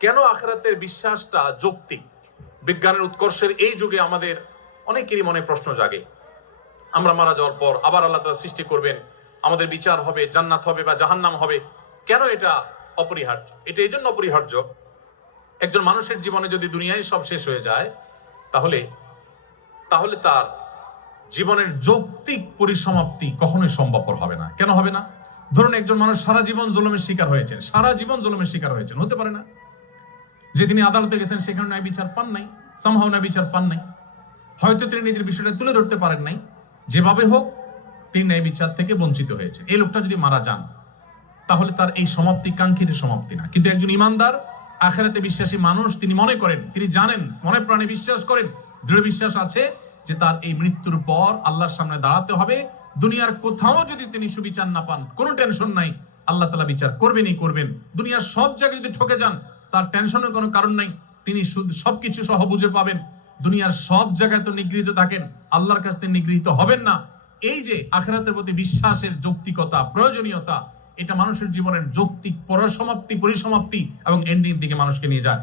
কেন আখিরাতের বিশ্বাসটা যৌক্তিক? বিজ্ঞানের উৎকর্ষের এই যুগে আমাদের অনেকেরই মনে প্রশ্ন জাগে, আমরা মারা যাওয়ার পর আবার আল্লাহ তাআলা সৃষ্টি করবেন, আমাদের বিচার হবে, জান্নাত হবে বা জাহান্নাম হবে। কেন এটা অপরিহার্য? এটা এই জন্য অপরিহার্য, একজন মানুষের জীবনে যদি দুনিয়ায় সব শেষ হয়ে যায়, তাহলে তাহলে তার জীবনের যৌক্তিক পরিসমাপ্তি কখনোই সম্ভবপর হবে না। কেন হবে না? ধরুন একজন মানুষ সারা জীবন জুলুমের শিকার হয়েছেন, সারা জীবন জুলুমের শিকার হয়েছেন, হতে পারে না যে তিনি আদালতে গেছেন সেখানে ন্যায় বিচার পান নাই, সামহাও ন্যায় বিচার পান নাই, হয়তো তিনি নিজের বিষয়টা তুলে ধরতে পারেন নাই, যেভাবে হোক তিনি ন্যায় বিচার থেকে বঞ্চিত হয়েছে। এই লোকটা যদি মারা যান, তাহলে তার এই সমাপ্তি কাঙ্ক্ষিত সমাপ্তি না। কিন্তু একজন ইমানদার আখিরাতে বিশ্বাসী মানুষ, তিনি মনে করেন, তিনি জানেন, মনে প্রাণে বিশ্বাস করেন, দৃঢ় বিশ্বাস আছে যে তার এই মৃত্যুর পর আল্লাহর সামনে দাঁড়াতে হবে। দুনিয়ার কোথাও যদি তিনি সুবিচার না পান, কোনো টেনশন নাই, আল্লাহ তাআলা বিচার করবেনই করবেন। দুনিয়ার সব জায়গায় যদি ঠকে যান, তার টেনশনের কোনো কারণ নাই, তিনি শুধু সবকিছু সহ বুঝে পাবেন। দুনিয়ার সব জায়গায় তো নিগৃহীত থাকেন, আল্লাহর কাছ থেকে নিগৃহীত হবেন না। এই যে আখিরাতের প্রতি বিশ্বাসের যৌক্তিকতা, প্রয়োজনীয়তা, এটা মানুষের জীবনের যৌক্তিক পরিসমাপ্তি এবং এন্ডিং দিকে মানুষকে নিয়ে যায়।